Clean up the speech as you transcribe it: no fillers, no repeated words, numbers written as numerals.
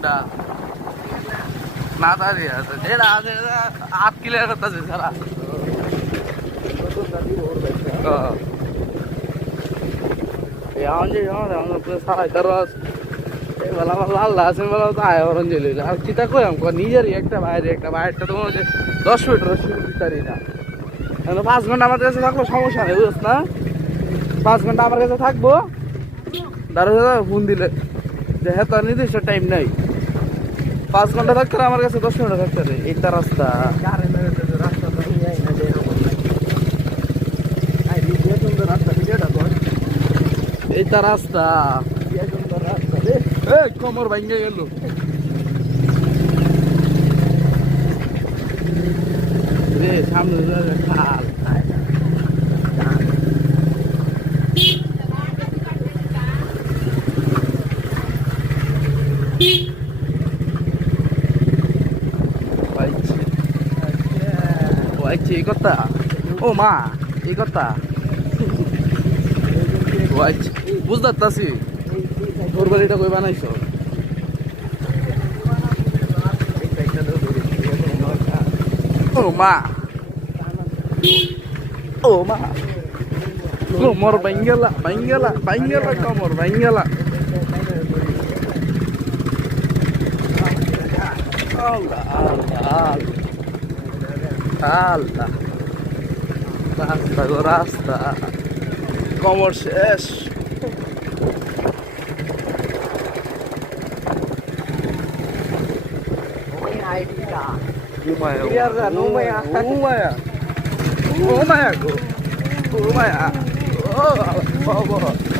কোনটা না দাঁড়িয়ে আছে যেটা আছে 8 ক্লিয়ার করতেছে সারা সারাই তার বেলা আমার লাল আছে বেলা তো আয় অরঞ্জলি আর চিতা কই আমি নিজেরই একটা বাইরেটা তোমার হচ্ছে 10 মিনিট দিতারি না 5 ঘন্টা আমার কাছে থাকবো সমস্যা নেই বুঝছ না 5 ঘন্টা আমার কাছে থাকবো দাঁড়া ফোন দিলে যে হ্যাঁ তার নির্দিষ্ট টাইম নেই 5 ঘন্টা থাকতে আমার কাছে 10 মিনিট থাকতে রে এইটা রাস্তা এইটা রাস্তা কোমর ভাঙ্গে গেল রে সামনে খাল এই কথা ও মা এই কথা বুঝতে পারছি তোর বাড়িটা কই বানাইছ ও মা কোমর ভাঙ্গেলা কোমর ভাঙ্গেলা রাস্তা গো রাস্তা কমর শেষ Oh,